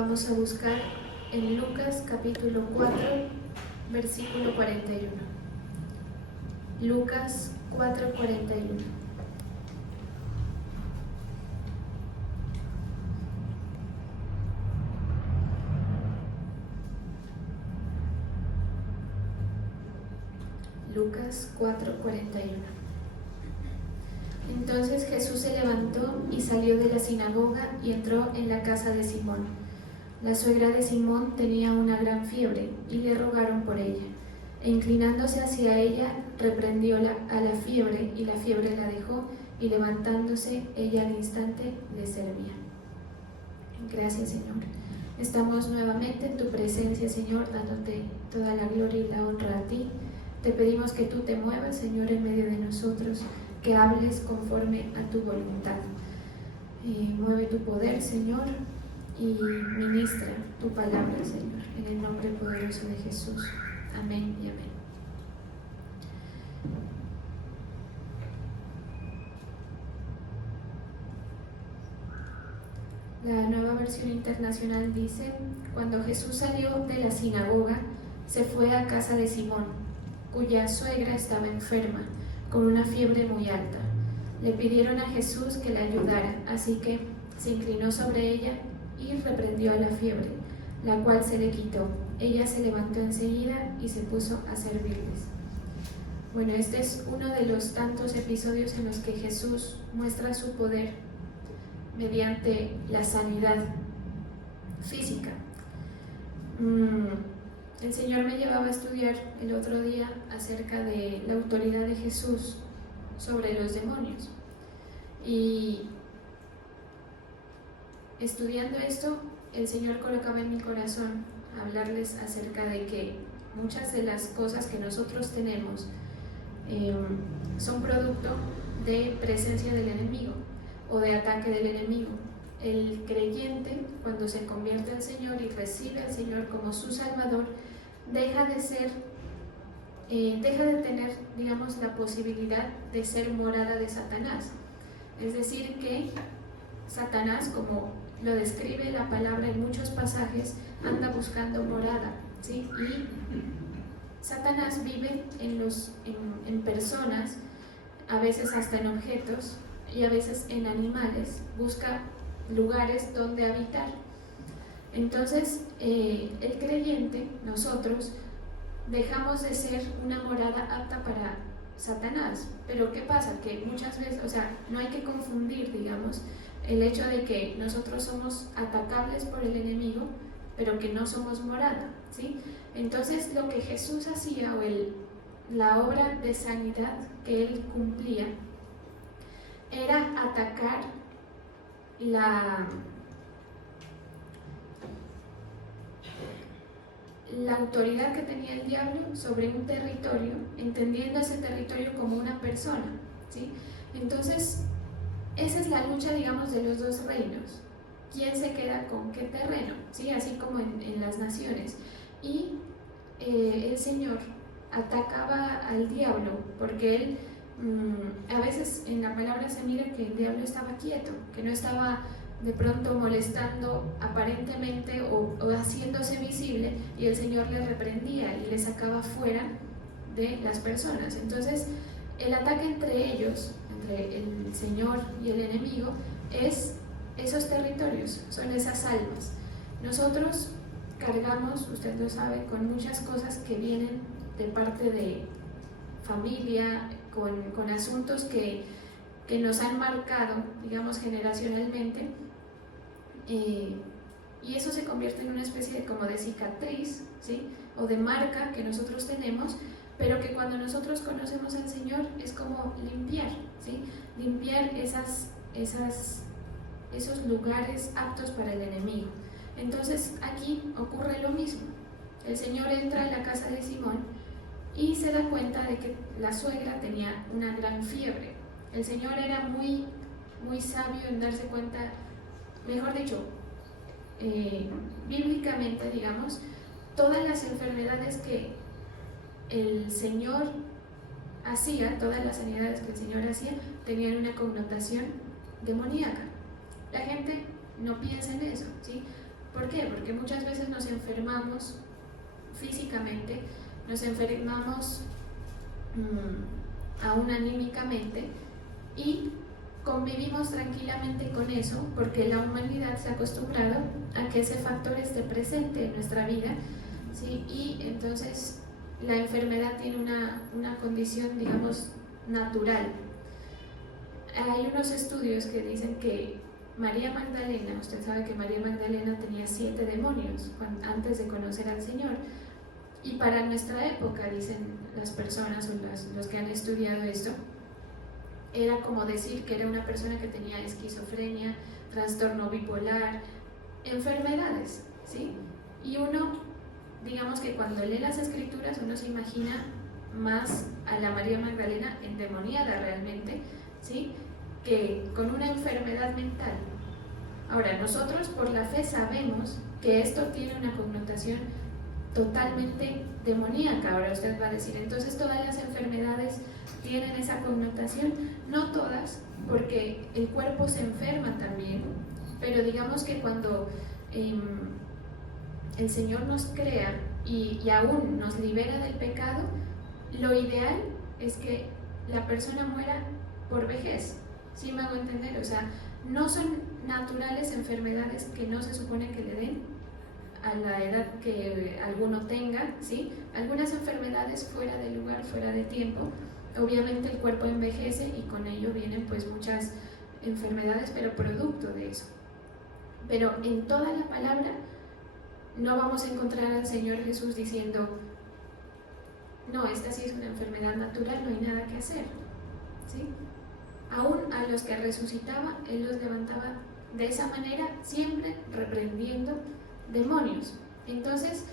vamos a buscar en Lucas capítulo 4, versículo 41. Lucas 4, 41. Lucas 4, 41. Entonces Jesús se levantó y salió de la sinagoga y entró en la casa de Simón. La suegra de Simón tenía una gran fiebre y le rogaron por ella. E inclinándose hacia ella, reprendió a la fiebre, y la fiebre la dejó, y levantándose ella al instante le servía. Gracias, Señor. Estamos nuevamente en tu presencia, Señor, dándote toda la gloria y la honra a ti. Te pedimos que tú te muevas, Señor, en medio de nosotros, que hables conforme a tu voluntad. Mueve tu poder, Señor, y ministra tu palabra, Señor, en el nombre poderoso de Jesús. Amén y amén. La Nueva Versión Internacional dice: cuando Jesús salió de la sinagoga, se fue a casa de Simón, cuya suegra estaba enferma, con una fiebre muy alta. Le pidieron a Jesús que la ayudara, así que se inclinó sobre ella y reprendió a la fiebre, la cual se le quitó. Ella se levantó enseguida y se puso a servirles. Bueno, este es uno de los tantos episodios en los que Jesús muestra su poder mediante la sanidad física. El Señor me llevaba a estudiar el otro día acerca de la autoridad de Jesús sobre los demonios. Y estudiando esto, el Señor colocaba en mi corazón hablarles acerca de que muchas de las cosas que nosotros tenemos son producto de presencia del enemigo o de ataque del enemigo. El creyente, cuando se convierte al Señor y recibe al Señor como su Salvador, deja de tener, digamos, la posibilidad de ser morada de Satanás. Es decir, que Satanás, como lo describe la palabra en muchos pasajes, anda buscando morada, ¿sí? Y Satanás vive en personas, a veces hasta en objetos y a veces en animales, busca lugares donde habitar. Entonces, el creyente, nosotros, dejamos de ser una morada apta para Satanás. Pero ¿qué pasa? Que muchas veces, no hay que confundir, digamos, el hecho de que nosotros somos atacables por el enemigo, pero que no somos morada, ¿sí? Entonces, lo que Jesús hacía, la obra de sanidad que él cumplía, era atacar la autoridad que tenía el diablo sobre un territorio, entendiendo ese territorio como una persona, ¿sí? Entonces, esa es la lucha, digamos, de los dos reinos. ¿Quién se queda con qué terreno? ¿Sí? Así como en las naciones. Y el Señor atacaba al diablo, porque él, a veces en la palabra se mira que el diablo estaba quieto, que no estaba de pronto molestando aparentemente o haciéndose visible, y el Señor le reprendía y le sacaba fuera de las personas. Entonces, el ataque entre ellos, entre el Señor y el enemigo, es esos territorios, son esas almas. Nosotros cargamos, usted lo sabe, con muchas cosas que vienen de parte de familia, con asuntos que nos han marcado, digamos, generacionalmente, y eso se convierte en una especie de cicatriz, ¿sí? O de marca que nosotros tenemos, pero que cuando nosotros conocemos al Señor es como limpiar, ¿sí? Limpiar esos lugares aptos para el enemigo. Entonces aquí ocurre lo mismo. El Señor entra en la casa de Simón y se da cuenta de que la suegra tenía una gran fiebre. El Señor era muy, muy sabio en darse cuenta, mejor dicho, bíblicamente, digamos, todas las enfermedades que el Señor hacía, todas las sanidades que el Señor hacía, tenían una connotación demoníaca. La gente no piensa en eso, ¿sí? ¿Por qué? Porque muchas veces nos enfermamos físicamente, nos enfermamos aún anímicamente y convivimos tranquilamente con eso porque la humanidad se ha acostumbrado a que ese factor esté presente en nuestra vida, ¿sí? Y entonces la enfermedad tiene una condición, digamos, natural. Hay unos estudios que dicen que María Magdalena, usted sabe que María Magdalena tenía 7 demonios antes de conocer al Señor, y para nuestra época, dicen las personas o los que han estudiado esto, era como decir que era una persona que tenía esquizofrenia, trastorno bipolar, enfermedades, ¿sí? Y uno, digamos que cuando lee las escrituras, uno se imagina más a la María Magdalena endemoniada realmente, ¿sí? Que con una enfermedad mental. Ahora, nosotros por la fe sabemos que esto tiene una connotación totalmente demoníaca. Ahora usted va a decir, entonces todas las enfermedades tienen esa connotación. No todas, porque el cuerpo se enferma también, pero digamos que cuando el Señor nos crea y aún nos libera del pecado, lo ideal es que la persona muera por vejez. ¿Sí me hago entender? O sea, no son naturales enfermedades que no se supone que le den a la edad que alguno tenga, ¿sí? Algunas enfermedades fuera de lugar, fuera de tiempo. Obviamente el cuerpo envejece y con ello vienen pues muchas enfermedades, pero producto de eso. Pero en toda la palabra no vamos a encontrar al Señor Jesús diciendo, no, esta sí es una enfermedad natural, no hay nada que hacer, ¿sí? Aún a los que resucitaba, Él los levantaba de esa manera, siempre reprendiendo demonios. Entonces,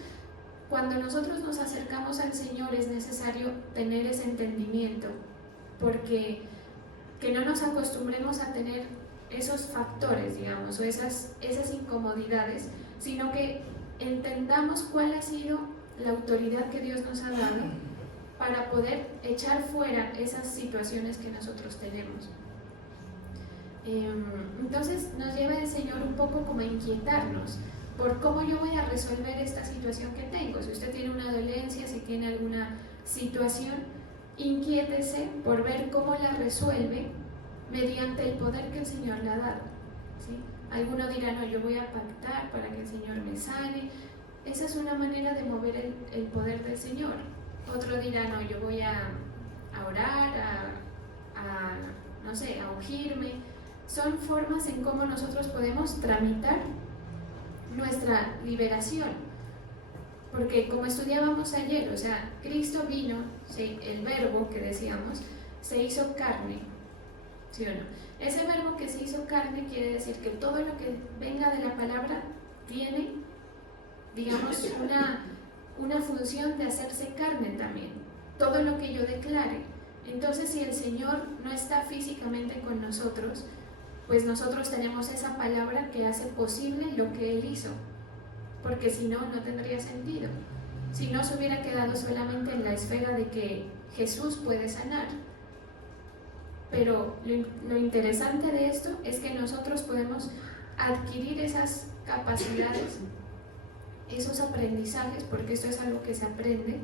cuando nosotros nos acercamos al Señor es necesario tener ese entendimiento, porque que no nos acostumbremos a tener esos factores, digamos, o esas incomodidades, sino que entendamos cuál ha sido la autoridad que Dios nos ha dado para poder echar fuera esas situaciones que nosotros tenemos. Entonces nos lleva el Señor un poco como a inquietarnos por cómo yo voy a resolver esta situación que tengo. Si usted tiene una dolencia, si tiene alguna situación, inquiétese por ver cómo la resuelve mediante el poder que el Señor le ha dado, ¿sí? Alguno dirá, no, yo voy a pactar para que el Señor me sane. Esa es una manera de mover el poder del Señor. Otro dirá, no, yo voy a orar, no sé, a ungirme. Son formas en cómo nosotros podemos tramitar nuestra liberación. Porque como estudiábamos ayer, o sea, Cristo vino, ¿sí? El verbo que decíamos, se hizo carne, ¿sí o no? Ese verbo que se hizo carne quiere decir que todo lo que venga de la palabra tiene, digamos, una función de hacerse carne también. Todo lo que yo declare. Entonces, si el Señor no está físicamente con nosotros, pues nosotros tenemos esa palabra que hace posible lo que Él hizo, porque si no, no tendría sentido. Si no, se hubiera quedado solamente en la esfera de que Jesús puede sanar. Pero lo interesante de esto es que nosotros podemos adquirir esas capacidades, esos aprendizajes, porque esto es algo que se aprende.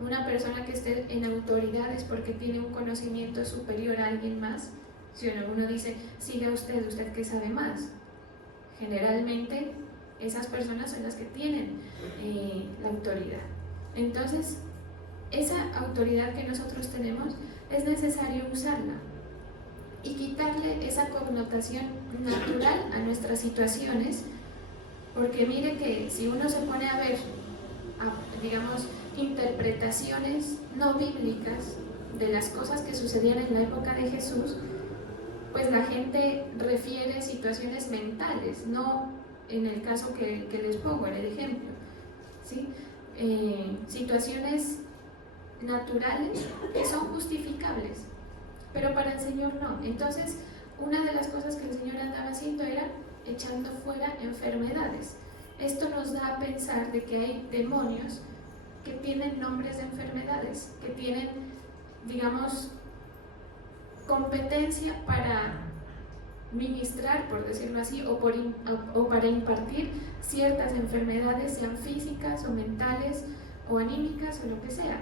Una persona que esté en autoridad es porque tiene un conocimiento superior a alguien más. Si uno dice, siga usted que sabe más. Generalmente esas personas son las que tienen la autoridad. Entonces, esa autoridad que nosotros tenemos es necesario usarla y quitarle esa connotación natural a nuestras situaciones, porque mire que si uno se pone a ver, digamos, interpretaciones no bíblicas de las cosas que sucedían en la época de Jesús, pues la gente refiere situaciones mentales, no en el caso que les pongo, en el ejemplo, ¿sí? Situaciones naturales que son justificables, pero para el Señor no. Entonces, una de las cosas que el Señor andaba haciendo era echando fuera enfermedades. Esto nos da a pensar de que hay demonios que tienen nombres de enfermedades, que tienen, digamos, competencia para ministrar, por decirlo así, o para impartir ciertas enfermedades, sean físicas o mentales o anímicas o lo que sea,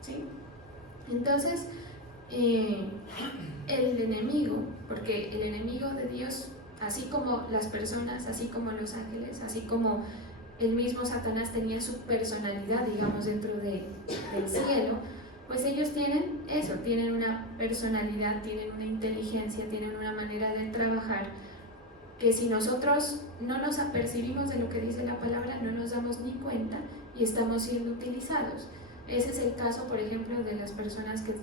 ¿sí? Entonces, el enemigo, porque el enemigo de Dios, así como las personas, así como los ángeles, así como el mismo Satanás tenía su personalidad, digamos, dentro del cielo, pues ellos tienen eso, tienen una personalidad, tienen una inteligencia, tienen una manera de trabajar, que si nosotros no nos apercibimos de lo que dice la palabra, no nos damos ni cuenta y estamos siendo utilizados. Ese es el caso, por ejemplo, de las personas que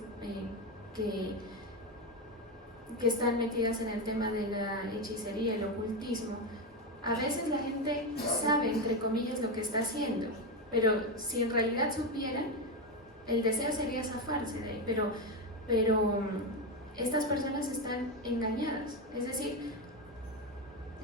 están metidas en el tema de la hechicería, el ocultismo. A veces la gente sabe, entre comillas, lo que está haciendo, pero si en realidad supieran, el deseo sería zafarse de ahí, pero estas personas están engañadas, es decir,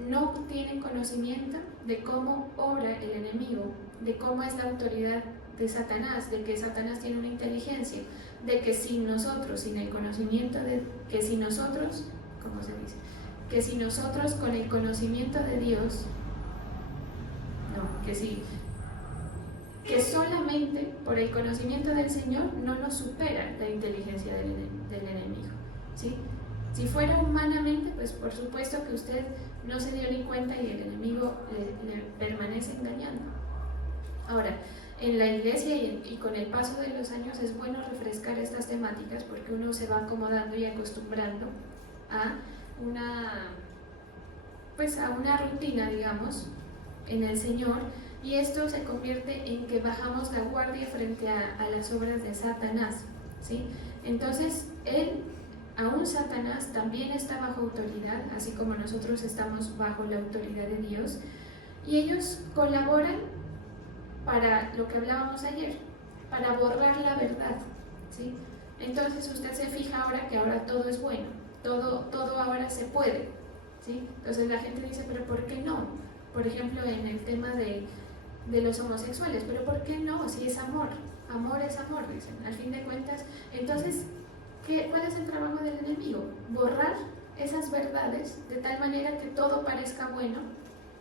no tienen conocimiento de cómo obra el enemigo, de cómo es la autoridad de Satanás, de que Satanás tiene una inteligencia, de que sin nosotros, sin el conocimiento de que si nosotros, ¿cómo se dice? Que si nosotros con el conocimiento de Dios, no, que solamente por el conocimiento del Señor no nos supera la inteligencia del enemigo, ¿sí? Si fuera humanamente, pues por supuesto que usted no se dio ni cuenta y el enemigo le permanece engañando. Ahora, en la iglesia y con el paso de los años es bueno refrescar estas temáticas porque uno se va acomodando y acostumbrando a una rutina, digamos, en el Señor, y esto se convierte en que bajamos la guardia frente a las obras de Satanás, ¿sí? Entonces, aún Satanás también está bajo autoridad, así como nosotros estamos bajo la autoridad de Dios, y ellos colaboran para lo que hablábamos ayer, para borrar la verdad, ¿sí? Entonces usted se fija ahora que ahora todo es bueno, todo ahora se puede, ¿sí? Entonces la gente dice, pero ¿por qué no? Por ejemplo, en el tema de los homosexuales, pero ¿por qué no? Si es amor, amor es amor, dicen, al fin de cuentas. Entonces, ¿cuál es el trabajo del enemigo? Borrar esas verdades de tal manera que todo parezca bueno,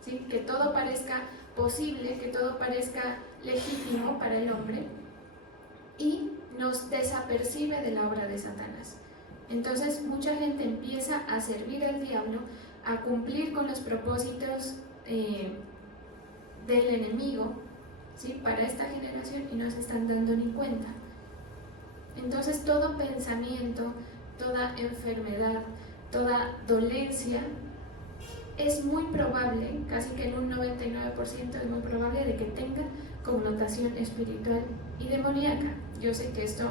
¿sí? Que todo parezca posible, que todo parezca legítimo para el hombre y nos desapercibe de la obra de Satanás. Entonces mucha gente empieza a servir al diablo, a cumplir con los propósitos del enemigo, ¿sí? Para esta generación y no se están dando ni cuenta. Entonces todo pensamiento, toda enfermedad, toda dolencia es muy probable, casi que en un 99% es muy probable de que tenga connotación espiritual y demoníaca. Yo sé que esto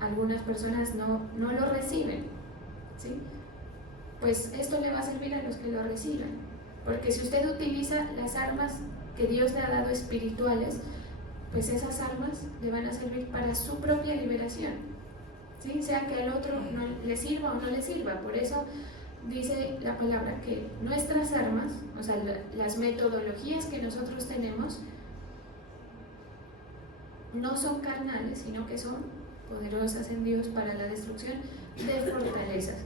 algunas personas no lo reciben, ¿sí? Pues esto le va a servir a los que lo reciban, porque si usted utiliza las armas que Dios le ha dado espirituales, pues esas armas le van a servir para su propia liberación, ¿sí? Sea que al otro no le sirva o no le sirva. Por eso dice la palabra que nuestras armas, o sea, las metodologías que nosotros tenemos, no son carnales, sino que son poderosas en Dios para la destrucción de fortalezas.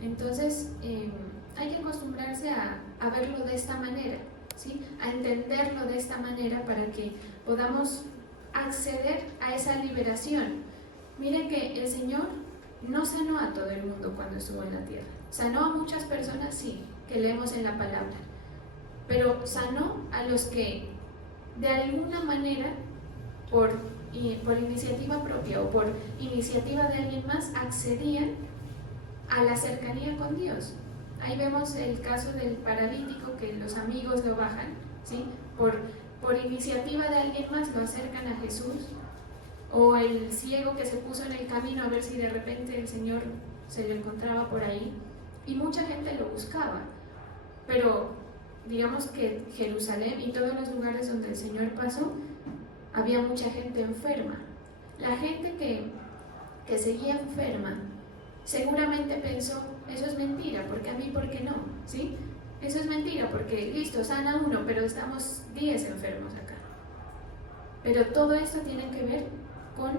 Entonces, hay que acostumbrarse a verlo de esta manera, ¿sí? A entenderlo de esta manera para que podamos acceder a esa liberación. Miren que el Señor no sanó a todo el mundo cuando estuvo en la tierra. Sanó a muchas personas, sí, que leemos en la palabra, pero sanó a los que de alguna manera, por iniciativa propia o por iniciativa de alguien más, accedían a la cercanía con Dios. Ahí vemos el caso del paralítico que los amigos lo bajan, ¿sí? Por iniciativa de alguien más lo acercan a Jesús, o el ciego que se puso en el camino a ver si de repente el Señor se lo encontraba por ahí, y mucha gente lo buscaba, pero digamos que Jerusalén y todos los lugares donde el Señor pasó, había mucha gente enferma. La gente que seguía enferma seguramente pensó, eso es mentira, porque a mí, ¿por qué no? ¿Sí? Eso es mentira, porque listo, sana uno, pero estamos 10 enfermos acá. Pero todo esto tiene que ver con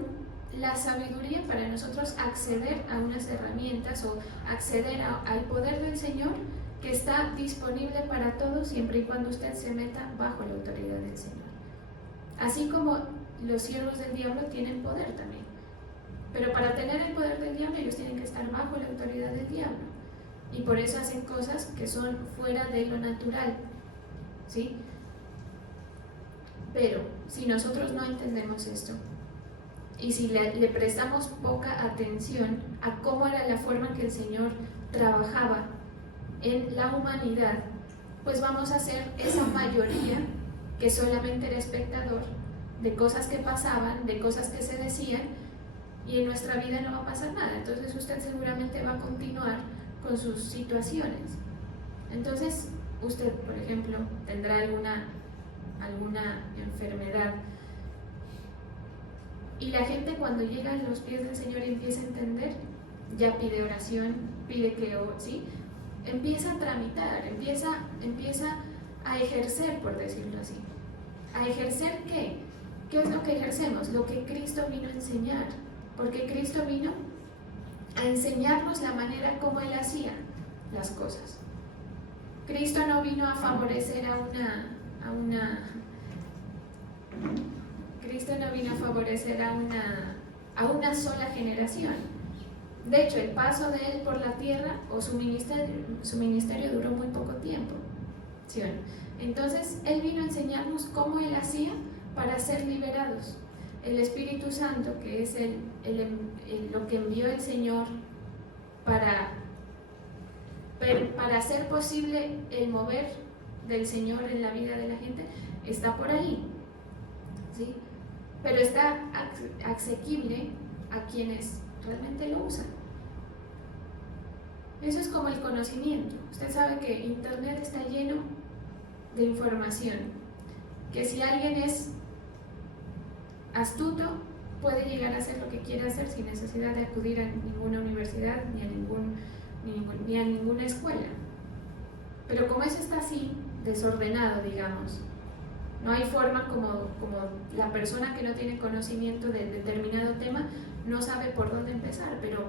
la sabiduría para nosotros acceder a unas herramientas o acceder al poder del Señor que está disponible para todos siempre y cuando usted se meta bajo la autoridad del Señor. Así como los siervos del diablo tienen poder también. Pero para tener el poder del diablo, ellos tienen que estar bajo la autoridad del diablo. Y por eso hacen cosas que son fuera de lo natural, ¿sí? Pero si nosotros no entendemos esto, y si le prestamos poca atención a cómo era la forma en que el Señor trabajaba en la humanidad, pues vamos a ser esa mayoría que solamente era espectador de cosas que pasaban, de cosas que se decían, y en nuestra vida no va a pasar nada. Entonces usted seguramente va a continuar con sus situaciones. Entonces usted, por ejemplo, tendrá alguna enfermedad, y la gente cuando llega a los pies del Señor y empieza a entender, ya pide oración, pide que, ¿sí? Empieza a tramitar, empieza a ejercer, por decirlo así. ¿A ejercer qué? ¿Qué es lo que ejercemos? Lo que Cristo vino a enseñar, porque Cristo vino a enseñarnos la manera como Él hacía las cosas. Cristo no vino a favorecer Cristo no vino a favorecer a una sola generación. De hecho, el paso de Él por la tierra o su ministerio duró muy poco tiempo, ¿sí o no? Entonces, Él vino a enseñarnos cómo Él hacía para ser liberados. El Espíritu Santo, que es lo que envió el Señor para hacer posible el mover del Señor en la vida de la gente, está por ahí, ¿sí? Pero está asequible a quienes realmente lo usan. Eso es como el conocimiento. Usted sabe que Internet está lleno de información, que si alguien es astuto puede llegar a hacer lo que quiera hacer sin necesidad de acudir a ninguna universidad ni a ninguna escuela. Pero como eso está así, desordenado, digamos, no hay forma como la persona que no tiene conocimiento de determinado tema no sabe por dónde empezar, pero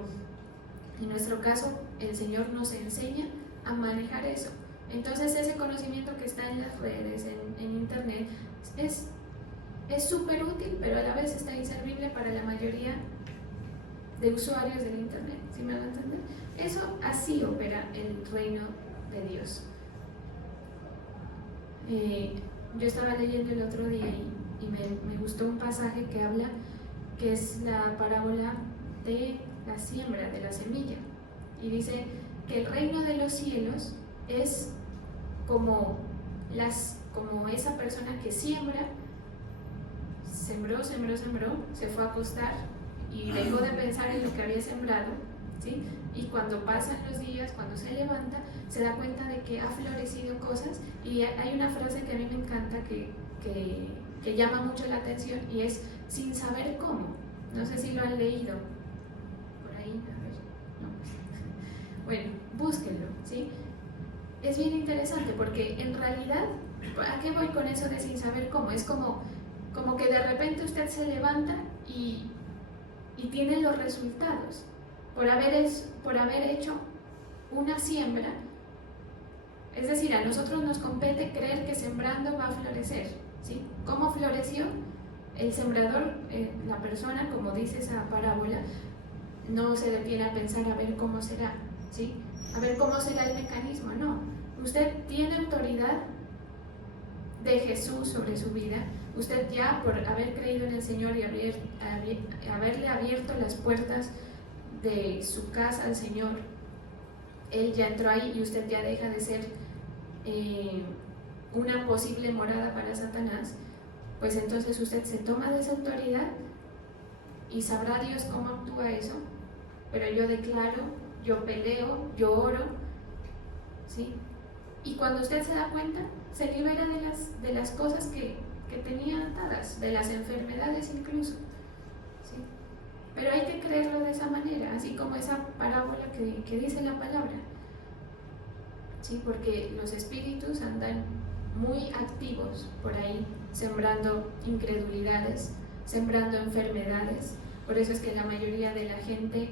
en nuestro caso el Señor nos enseña a manejar eso. Entonces ese conocimiento que está en las redes, en Internet, es súper útil, pero a la vez está inservible para la mayoría de usuarios del Internet. ¿Sí me van a entender? Eso así opera el reino de Dios. Yo estaba leyendo el otro día y me gustó un pasaje que habla, que es la parábola de la siembra, de la semilla, y dice que el reino de los cielos es como esa persona que sembró, se fue a acostar y dejó de pensar en lo que había sembrado, ¿sí? Y cuando pasan los días, cuando se levanta, se da cuenta de que ha florecido cosas. Y hay una frase que a mí me encanta, que llama mucho la atención, y es sin saber cómo. No sé si lo han leído por ahí, a ver, no. Bueno, búsquenlo, ¿sí? Es bien interesante porque en realidad, ¿a qué voy con eso de sin saber cómo? Es como que de repente usted se levanta y tiene los resultados por haber hecho una siembra. Es decir, a nosotros nos compete creer que sembrando va a florecer, ¿sí? ¿Cómo floreció? El sembrador, la persona, como dice esa parábola, no se detiene a pensar a ver cómo será, ¿sí? A ver cómo será el mecanismo, no. Usted tiene autoridad de Jesús sobre su vida. Usted ya, por haber creído en el Señor y haberle abierto las puertas de su casa al Señor, Él ya entró ahí y usted ya deja de ser una posible morada para Satanás. Pues entonces usted se toma de esa autoridad y sabrá Dios cómo actúa eso. Pero yo declaro, yo peleo, yo oro, ¿sí? Y cuando usted se da cuenta, se libera de las cosas que tenía atadas, de las enfermedades incluso, ¿sí? Pero hay que creerlo de esa manera, así como esa parábola que dice la palabra, ¿sí? Porque los espíritus andan muy activos por ahí, sembrando incredulidades, sembrando enfermedades. Por eso es que la mayoría de la gente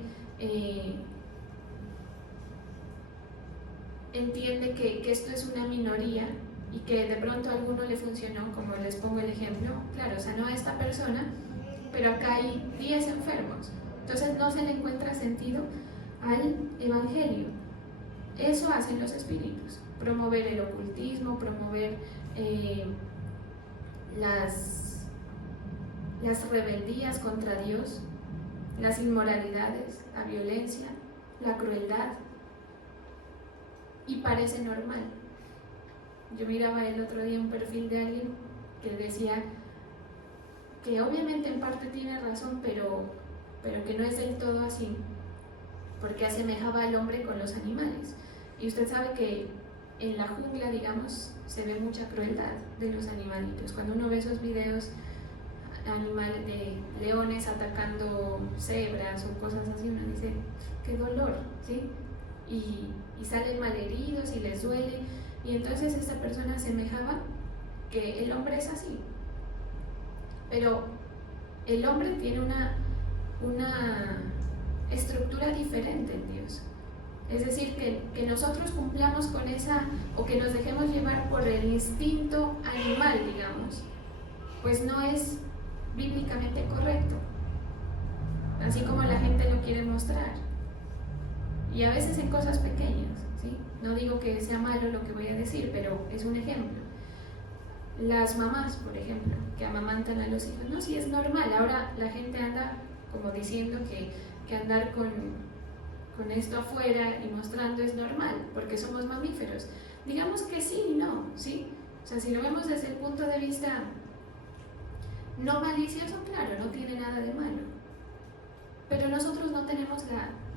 entiende que esto es una minoría y que de pronto a alguno le funcionó, como les pongo el ejemplo, claro, sanó a esta persona, pero acá hay 10 enfermos, entonces no se le encuentra sentido al evangelio. Eso hacen los espíritus, promover el ocultismo, promover las rebeldías contra Dios, las inmoralidades, la violencia, la crueldad, y parece normal. Yo miraba el otro día un perfil de alguien que decía que obviamente en parte tiene razón, pero que no es del todo así, porque asemejaba al hombre con los animales. Y usted sabe que en la jungla, digamos, se ve mucha crueldad de los animalitos. Cuando uno ve esos videos animales de leones atacando cebras o cosas así, uno dice, qué dolor, ¿sí? Y salen malheridos y les duele. Y entonces esta persona asemejaba que el hombre es así. Pero el hombre tiene una estructura diferente en Dios. Es decir, que nosotros cumplamos con esa, o que nos dejemos llevar por el instinto animal, digamos, pues no es bíblicamente correcto, así como la gente lo quiere mostrar. Y a veces en cosas pequeñas, ¿sí? No digo que sea malo lo que voy a decir, pero es un ejemplo. Las mamás, por ejemplo, que amamantan a los hijos, no, sí es normal. Ahora la gente anda como diciendo que andar con esto afuera y mostrando es normal, porque somos mamíferos. Digamos que sí y no, ¿sí? O sea, si lo vemos desde el punto de vista no malicioso, claro, no tiene nada de malo. Pero nosotros no tenemos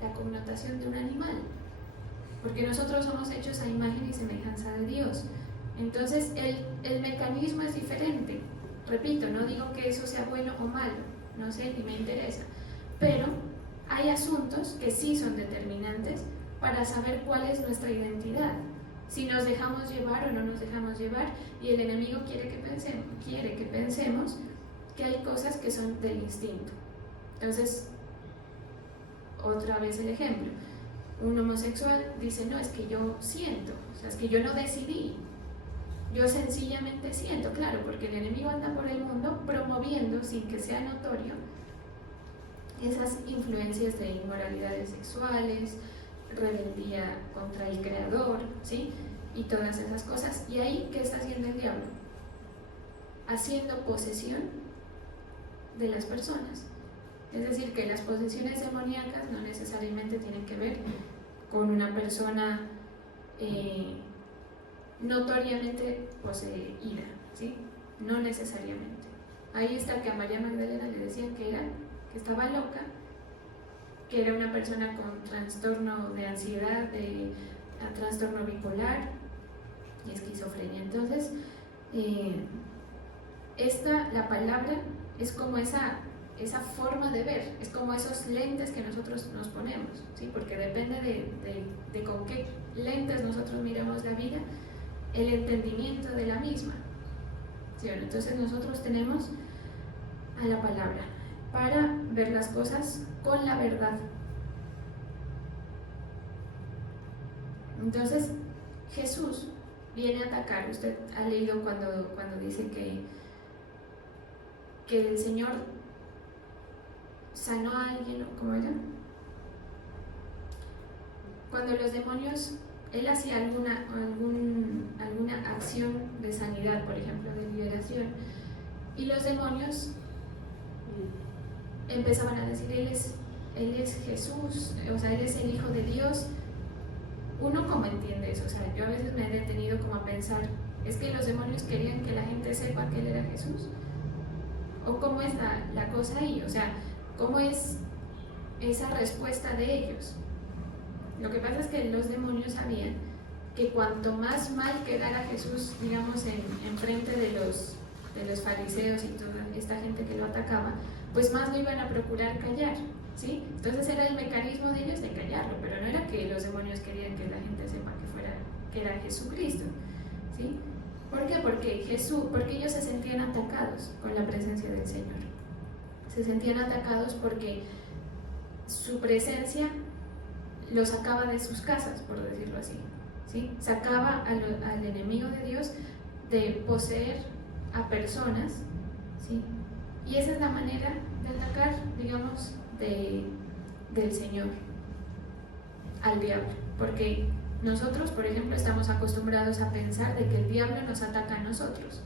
la connotación de un animal, porque nosotros somos hechos a imagen y semejanza de Dios. Entonces el mecanismo es diferente. Repito, no digo que eso sea bueno o malo, no sé, ni me interesa, pero hay asuntos que sí son determinantes para saber cuál es nuestra identidad, si nos dejamos llevar o no nos dejamos llevar, y el enemigo quiere que pensemos que hay cosas que son del instinto. Entonces, otra vez el ejemplo, un homosexual dice, no, es que yo siento, o sea, es que yo no decidí, yo sencillamente siento, claro, porque el enemigo anda por el mundo promoviendo, sin que sea notorio, esas influencias de inmoralidades sexuales, rebeldía contra el creador, ¿sí? Y todas esas cosas. ¿Y ahí qué está haciendo el diablo? Haciendo posesión de las personas. Es decir, que las posesiones demoníacas no necesariamente tienen que ver con una persona notoriamente poseída, ¿sí? No necesariamente. Ahí está que a María Magdalena le decían que estaba loca, que era una persona con trastorno de ansiedad, trastorno bipolar y esquizofrenia. Entonces, la palabra es como esa forma de ver, es como esos lentes que nosotros nos ponemos, ¿sí? Porque depende de con qué lentes nosotros miramos la vida, el entendimiento de la misma, ¿sí? Entonces nosotros tenemos a la palabra para ver las cosas con la verdad. Entonces Jesús viene a atacar. Usted ha leído cuando dice que el Señor sanó a alguien, ¿cómo era? Cuando los demonios, Él hacía alguna acción de sanidad, por ejemplo, de liberación, y los demonios empezaban a decir, Él es Jesús, o sea, Él es el Hijo de Dios. Uno, ¿cómo entiende eso? O sea, yo a veces me he detenido como a pensar, ¿es que los demonios querían que la gente sepa que Él era Jesús? ¿O cómo es la cosa ahí? O sea, ¿cómo es esa respuesta de ellos? Lo que pasa es que los demonios sabían que cuanto más mal quedara Jesús, digamos, en frente de los fariseos y toda esta gente que lo atacaba, pues más lo iban a procurar callar, ¿sí? Entonces era el mecanismo de ellos de callarlo, pero no era que los demonios querían que la gente sepa que era Jesucristo, ¿sí? ¿Por qué? Porque ellos se sentían atacados con la presencia del Señor. Se sentían atacados porque su presencia los sacaba de sus casas, por decirlo así, ¿sí? Sacaba al enemigo de Dios de poseer a personas, ¿sí? Y esa es la manera de atacar, digamos, del Señor al diablo, porque nosotros, por ejemplo, estamos acostumbrados a pensar de que el diablo nos ataca a nosotros,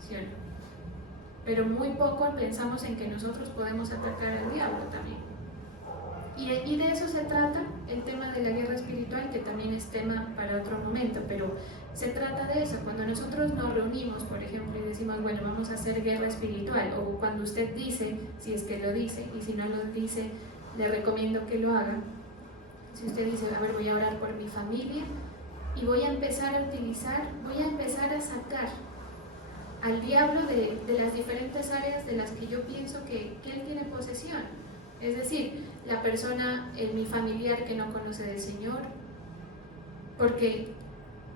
¿sí o no? Pero muy poco pensamos en que nosotros podemos atacar al diablo también. Y de eso se trata el tema de la guerra espiritual, que también es tema para otro momento, pero se trata de eso. Cuando nosotros nos reunimos, por ejemplo, y decimos, bueno, vamos a hacer guerra espiritual, o cuando usted dice, si es que lo dice, y si no lo dice, le recomiendo que lo haga. Si usted dice, a ver, voy a orar por mi familia, y voy a empezar a sacar al diablo de las diferentes áreas de las que yo pienso que él tiene posesión. Es decir, la persona, mi familiar que no conoce del Señor, porque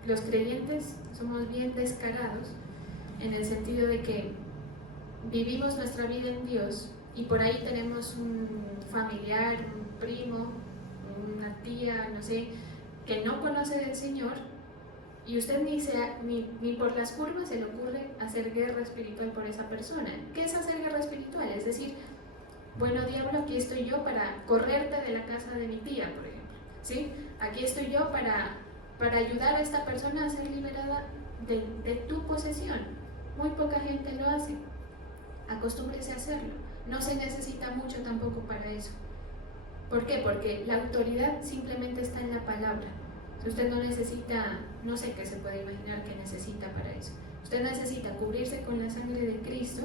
los creyentes somos bien descarados en el sentido de que vivimos nuestra vida en Dios y por ahí tenemos un familiar, un primo, una tía, no sé, que no conoce del Señor, y usted ni por las curvas se le ocurre hacer guerra espiritual por esa persona. ¿Qué es hacer guerra espiritual? Es decir, bueno, diablo, aquí estoy yo para correrte de la casa de mi tía, por ejemplo, ¿sí? Aquí estoy yo para ayudar a esta persona a ser liberada de tu posesión. Muy poca gente lo hace. Acostúmbrese a hacerlo. No se necesita mucho tampoco para eso. ¿Por qué? Porque la autoridad simplemente está en la palabra. Usted no necesita, no sé qué se puede imaginar que necesita para eso. Usted necesita cubrirse con la sangre de Cristo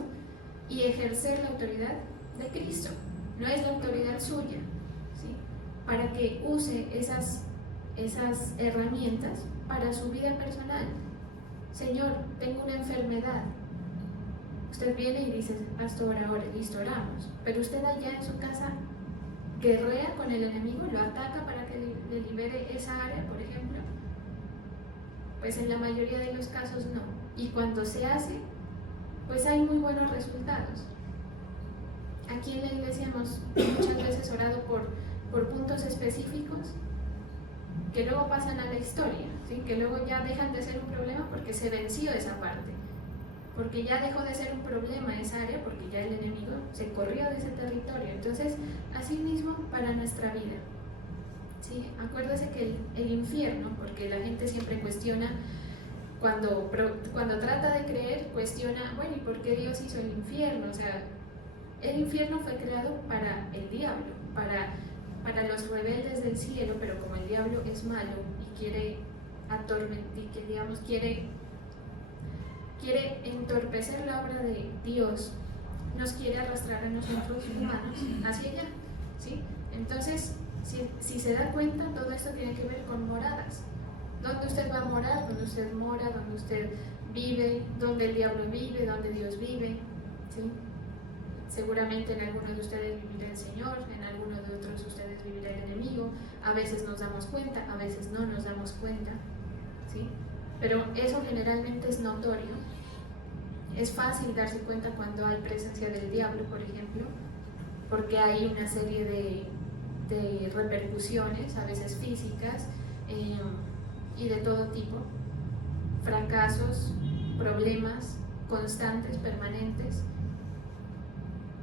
y ejercer la autoridad de Cristo. No es la autoridad suya, ¿sí? Para que use esas herramientas para su vida personal. Señor, tengo una enfermedad. Usted viene y dice, pastor, ahora, listo, oramos. Pero usted allá en su casa guerrea con el enemigo, lo ataca para que le libere esa área, por ejemplo. Pues en la mayoría de los casos no. Y cuando se hace, pues hay muy buenos resultados. Aquí en la iglesia hemos muchas veces orado por puntos específicos que luego pasan a la historia, ¿sí? Que luego ya dejan de ser un problema porque se venció esa parte, porque ya dejó de ser un problema esa área, porque ya el enemigo se corrió de ese territorio. Entonces, así mismo para nuestra vida, ¿sí? Acuérdese que el infierno, porque la gente siempre cuestiona, cuando trata de creer, cuestiona, bueno, ¿y por qué Dios hizo el infierno? O sea, el infierno fue creado para el diablo, para los rebeldes del cielo, pero como el diablo es malo y quiere atormentar, que digamos quiere entorpecer la obra de Dios, nos quiere arrastrar a nosotros humanos hacia allá, ¿sí? Entonces, si se da cuenta, todo esto tiene que ver con moradas. ¿Dónde usted va a morar? ¿Dónde usted mora? ¿Dónde usted vive? ¿Dónde el diablo vive? ¿Dónde Dios vive? ¿Sí? Seguramente en algunos de ustedes vivirá el Señor, en algunos de otros ustedes vivirá el enemigo. A veces nos damos cuenta, a veces no nos damos cuenta, ¿sí? Pero eso generalmente es notorio. Es fácil darse cuenta cuando hay presencia del diablo, por ejemplo, porque hay una serie de repercusiones, a veces físicas, y de todo tipo, fracasos, problemas constantes, permanentes,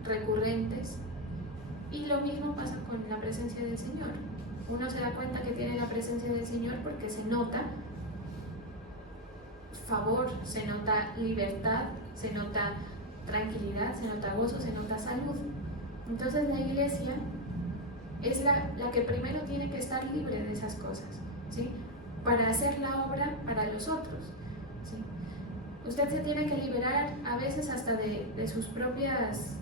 recurrentes, y lo mismo pasa con la presencia del Señor. Uno se da cuenta que tiene la presencia del Señor porque se nota favor, se nota libertad, se nota tranquilidad, se nota gozo, se nota salud. Entonces la iglesia es la que primero tiene que estar libre de esas cosas, ¿sí? Para hacer la obra para los otros, ¿sí? Usted se tiene que liberar a veces hasta de sus propias,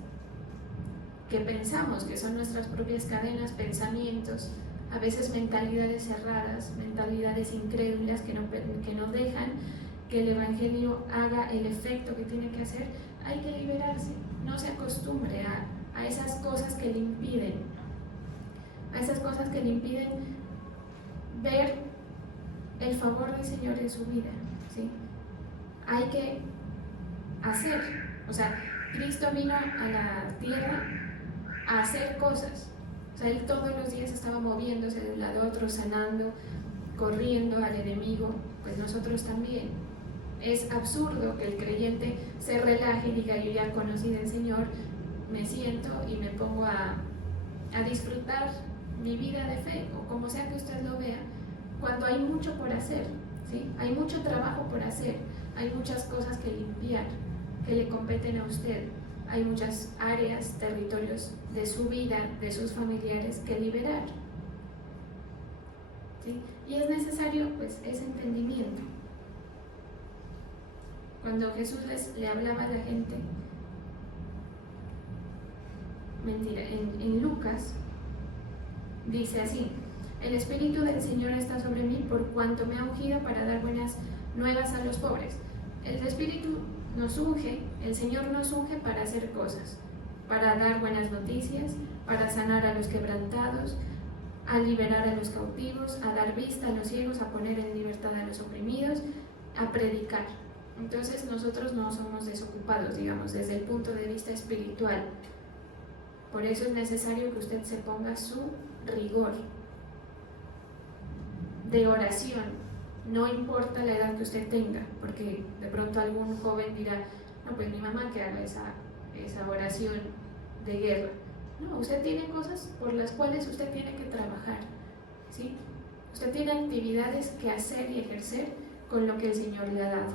que pensamos que son nuestras propias cadenas, pensamientos, a veces mentalidades cerradas, mentalidades incrédulas que no dejan que el Evangelio haga el efecto que tiene que hacer. Hay que liberarse, no se acostumbre a esas cosas que le impiden, ver el favor del Señor en su vida, ¿sí? Hay que hacer, o sea, Cristo vino a la tierra a hacer cosas. O sea, Él todos los días estaba moviéndose de un lado a otro, sanando, corriendo al enemigo, pues nosotros también. Es absurdo que el creyente se relaje y diga: yo ya conocí del Señor, me siento y me pongo a disfrutar mi vida de fe, o como sea que usted lo vea, cuando hay mucho por hacer, ¿sí? Hay mucho trabajo por hacer, hay muchas cosas que limpiar, que le competen a usted, hay muchas áreas, territorios de su vida, de sus familiares que liberar, ¿sí? Y es necesario pues ese entendimiento. Cuando Jesús le hablaba a la gente, en Lucas dice así: el Espíritu del Señor está sobre mí por cuanto me ha ungido para dar buenas nuevas a los pobres. El Espíritu nos unge, el Señor nos unge para hacer cosas, para dar buenas noticias, para sanar a los quebrantados, a liberar a los cautivos, a dar vista a los ciegos, a poner en libertad a los oprimidos, a predicar. Entonces nosotros no somos desocupados, digamos, desde el punto de vista espiritual. Por eso es necesario que usted se ponga su rigor de oración. No importa la edad que usted tenga, porque de pronto algún joven dirá: no, pues mi mamá que haga esa oración de guerra. No, usted tiene cosas por las cuales usted tiene que trabajar, ¿sí? Usted tiene actividades que hacer y ejercer con lo que el Señor le ha dado,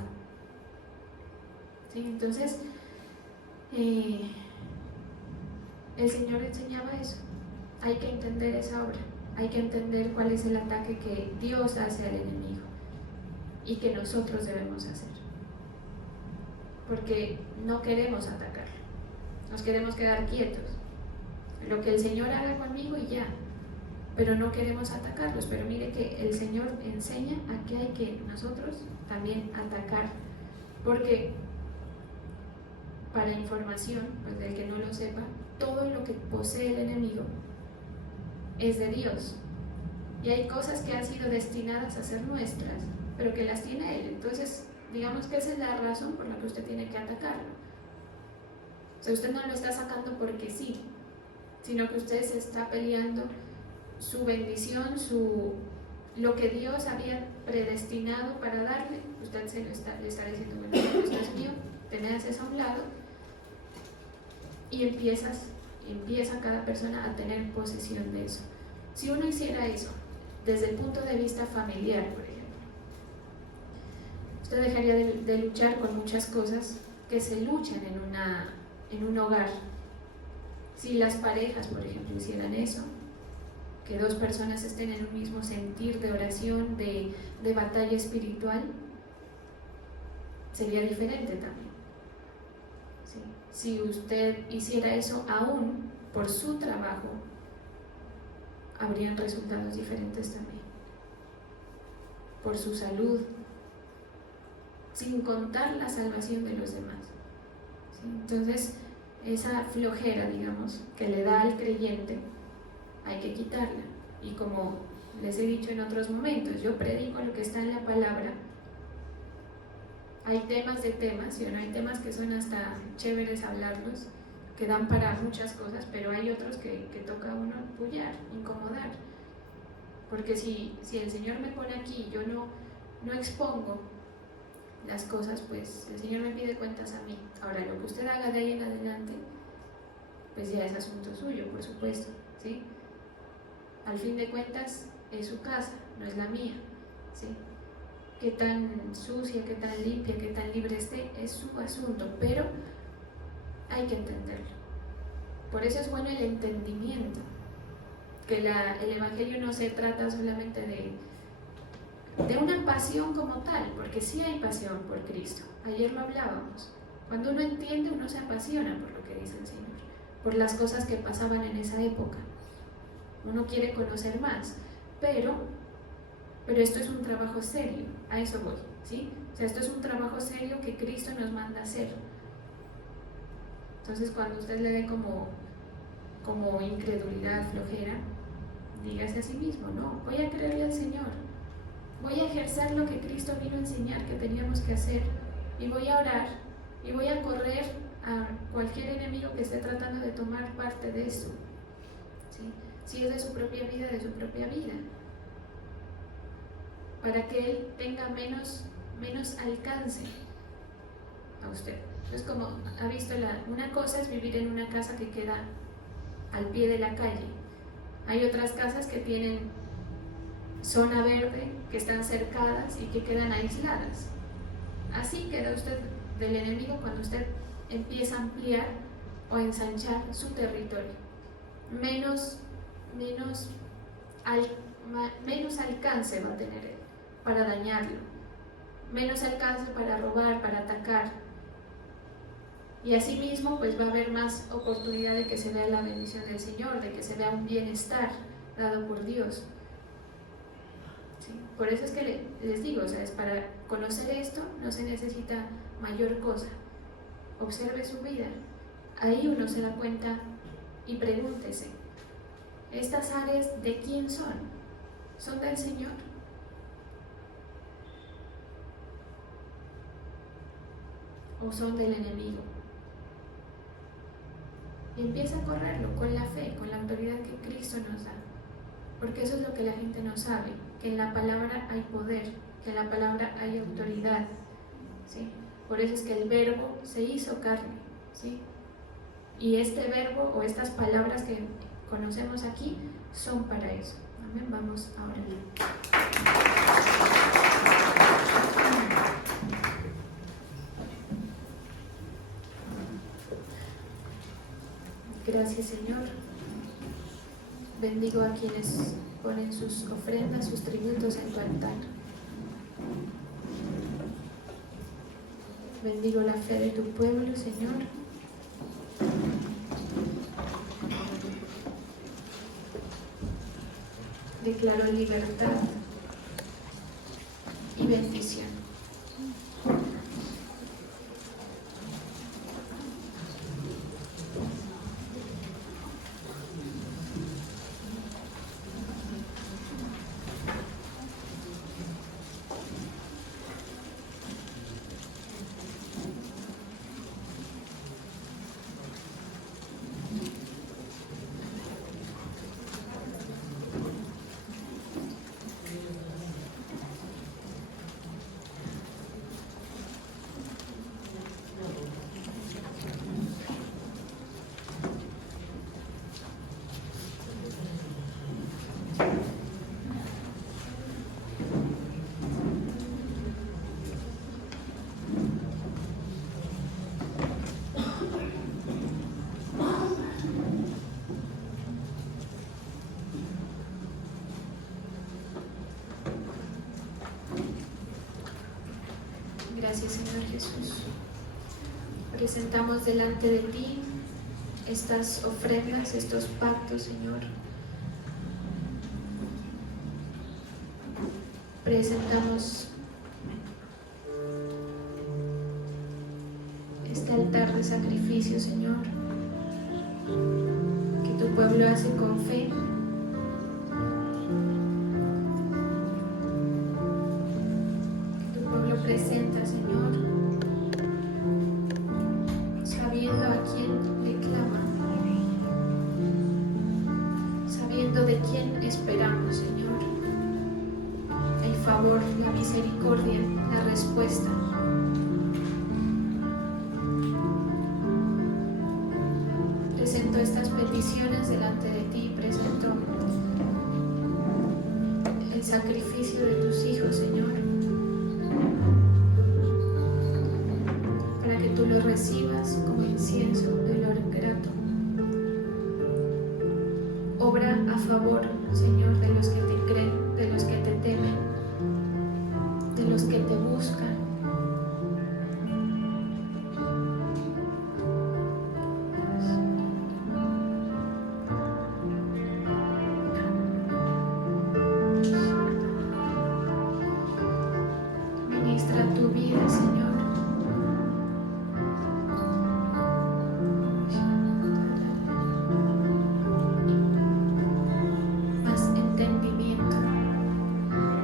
¿sí? Entonces, el Señor enseñaba eso. Hay que entender esa obra, hay que entender cuál es el ataque que Dios hace al enemigo y que nosotros debemos hacer, porque no queremos atacarlo, nos queremos quedar quietos, lo que el Señor haga conmigo y ya, pero no queremos atacarlos. Pero mire que el Señor enseña a que hay que nosotros también atacar, porque para información, pues del que no lo sepa, todo lo que posee el enemigo es de Dios, y hay cosas que han sido destinadas a ser nuestras, pero que las tiene Él. Entonces, digamos que esa es la razón por la que usted tiene que atacarlo. O sea, usted no lo está sacando porque sí, sino que usted se está peleando su bendición, lo que Dios había predestinado para darle. Usted le está diciendo: bueno, esto es mío, tenés eso a un lado, y empieza cada persona a tener posesión de eso. Si uno hiciera eso desde el punto de vista familiar, por ejemplo, usted dejaría de luchar con muchas cosas que se luchan en un hogar. Si las parejas, por ejemplo, hicieran eso, que dos personas estén en un mismo sentir de oración, de batalla espiritual, sería diferente también, ¿sí? Si usted hiciera eso aún por su trabajo, habrían resultados diferentes también, por su salud, sin contar la salvación de los demás, ¿sí? Entonces, esa flojera, digamos, que le da al creyente, hay que quitarla. Y como les he dicho en otros momentos, yo predico lo que está en la palabra. Hay temas de temas, ¿sí? Hay temas que son hasta chéveres hablarlos, que dan para muchas cosas, pero hay otros que toca a uno pullar, incomodar, porque si el Señor me pone aquí y yo no expongo las cosas, pues el Señor me pide cuentas a mí. Ahora, lo que usted haga de ahí en adelante, pues ya es asunto suyo, por supuesto, ¿sí? Al fin de cuentas es su casa, no es la mía, ¿sí? Qué tan sucia, qué tan limpia, qué tan libre esté, es su asunto, pero hay que entenderlo. Por eso es bueno el entendimiento, que el Evangelio no se trata solamente de una pasión como tal, porque sí hay pasión por Cristo. Ayer lo hablábamos. Cuando uno entiende, uno se apasiona por lo que dice el Señor, por las cosas que pasaban en esa época. Uno quiere conocer más, pero esto es un trabajo serio, a eso voy, ¿sí? O sea, esto es un trabajo serio que Cristo nos manda a hacer. Entonces, cuando usted le dé como incredulidad, flojera, dígase a sí mismo: no, voy a creerle al Señor, voy a ejercer lo que Cristo vino a enseñar que teníamos que hacer, y voy a orar, y voy a correr a cualquier enemigo que esté tratando de tomar parte de esto, ¿sí? Si es de su propia vida, de su propia vida. para que Él tenga menos alcance a usted. Entonces, como ha visto, una cosa es vivir en una casa que queda al pie de la calle. Hay otras casas que tienen zona verde, que están cercadas y que quedan aisladas. Así queda usted del enemigo cuando usted empieza a ampliar o a ensanchar su territorio. Menos alcance va a tener él para dañarlo, menos alcance para robar, para atacar. Y asimismo, pues va a haber más oportunidad de que se vea la bendición del Señor, de que se vea un bienestar dado por Dios. ¿Sí? Por eso es que les digo, o sea, es para conocer esto no se necesita mayor cosa. Observe su vida. Ahí uno se da cuenta y pregúntese, ¿estas áreas de quién son? ¿Son del Señor? ¿O son del enemigo? Y empieza a correrlo con la fe, con la autoridad que Cristo nos da. Porque eso es lo que la gente no sabe, que en la palabra hay poder, que en la palabra hay autoridad. ¿Sí? Por eso es que el verbo se hizo carne. ¿Sí? Y este verbo o estas palabras que conocemos aquí son para eso. Amén. Vamos a orar. Gracias, Señor. Bendigo a quienes ponen sus ofrendas, sus tributos en tu altar. Bendigo la fe de tu pueblo, Señor. Declaro libertad y bendición. Gracias, Señor Jesús. Presentamos delante de ti estas ofrendas, estos pactos, Señor. Presentamos este altar de sacrificio, Señor, que tu pueblo hace con fe. Que tu pueblo presenta, Señor, sabiendo a quién le clama, sabiendo de quién esperamos, Señor. El favor, la misericordia, la respuesta. Presento estas peticiones delante de ti, presento el sacrificio de tus hijos, Señor, para que tú lo recibas como incienso de olor grato. Obra a favor, Señor, de los que te creen, de los que te temen, de los que te buscan. Ministra tu vida, Señor. Más entendimiento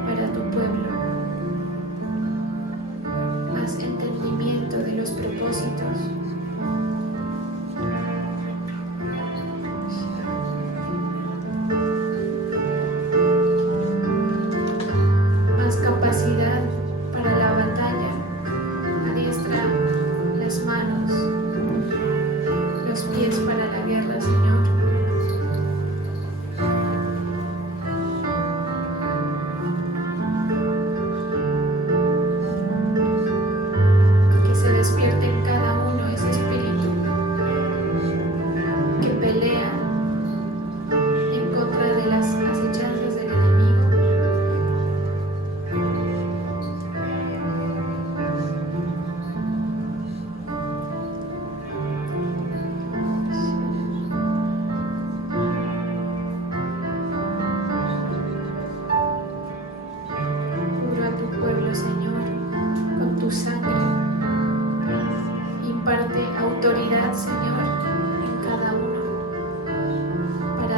para tu pueblo.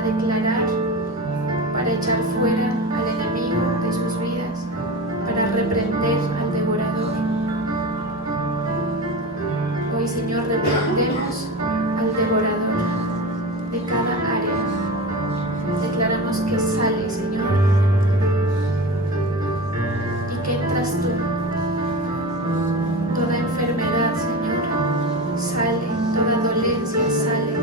declarar, para echar fuera al enemigo de sus vidas, para reprender al devorador. Hoy, Señor, reprendemos al devorador de cada área. Declaramos que sale, Señor, y que entras tú. Toda enfermedad, Señor, sale, toda dolencia sale.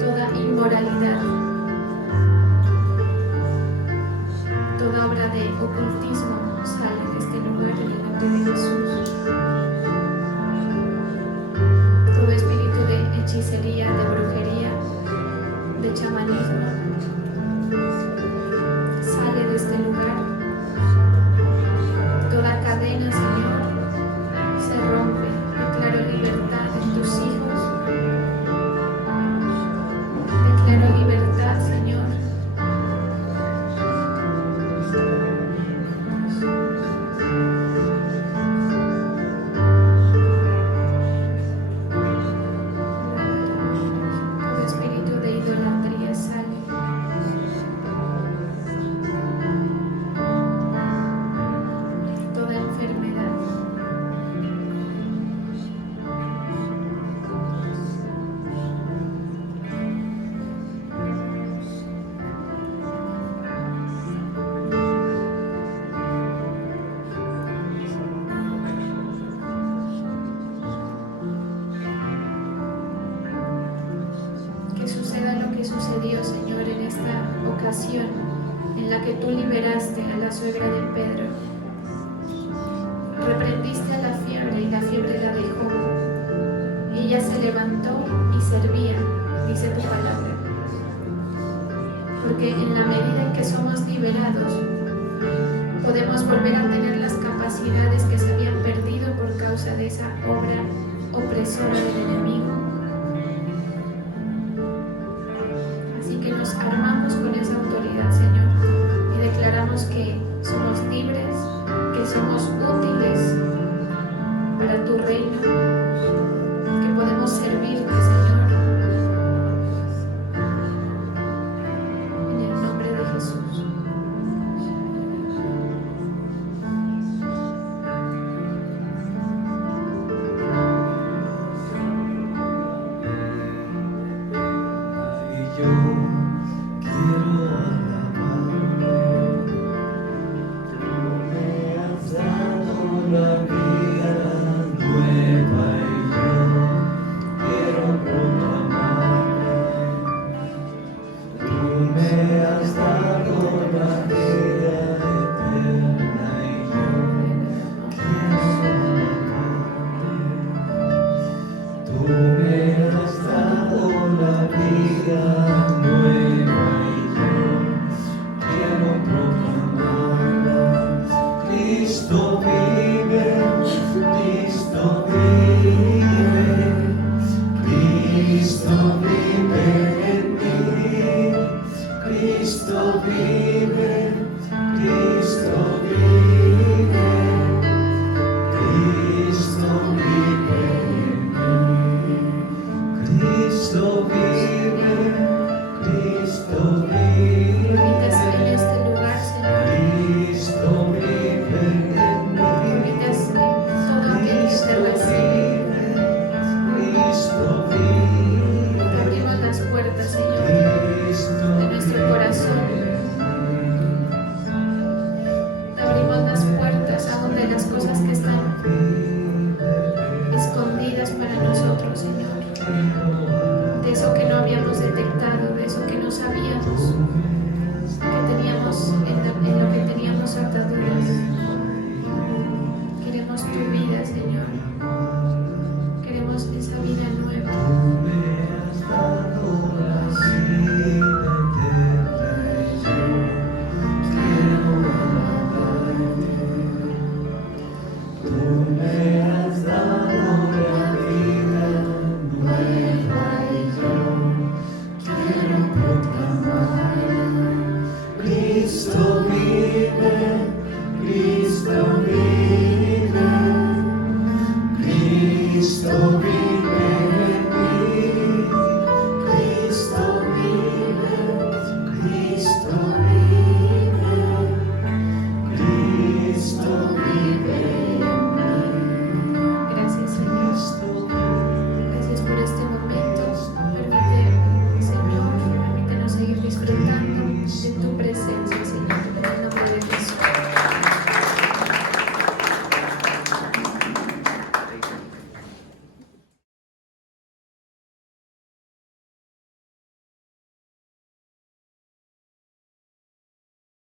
Toda inmoralidad, toda obra de ocultismo sale de este lugar en el nombre de Jesús. Todo espíritu de hechicería, de brujería, de chamanismo sale de este lugar. Toda cadena, Señor, se rompe. Declaro libertad en tus hijos. Declaro libertad, Señor. Todo espíritu de idolatría sale. Toda enfermedad. Que suceda lo que sucedió, Señor, en esta ocasión en la que tú liberaste a la suegra de Pedro. Reprendiste a la fiebre y la fiebre la dejó. Y ella se levantó y servía, dice tu palabra. Porque en la medida en que somos liberados, podemos volver a tener las capacidades que se habían perdido por causa de esa obra opresora del enemigo. Así que nos armamos con esa autoridad, Señor, y declaramos que somos libres, que somos útiles para tu reino, que podemos servirte, Señor, en el nombre de Jesús. Cristo vive, Cristo vive.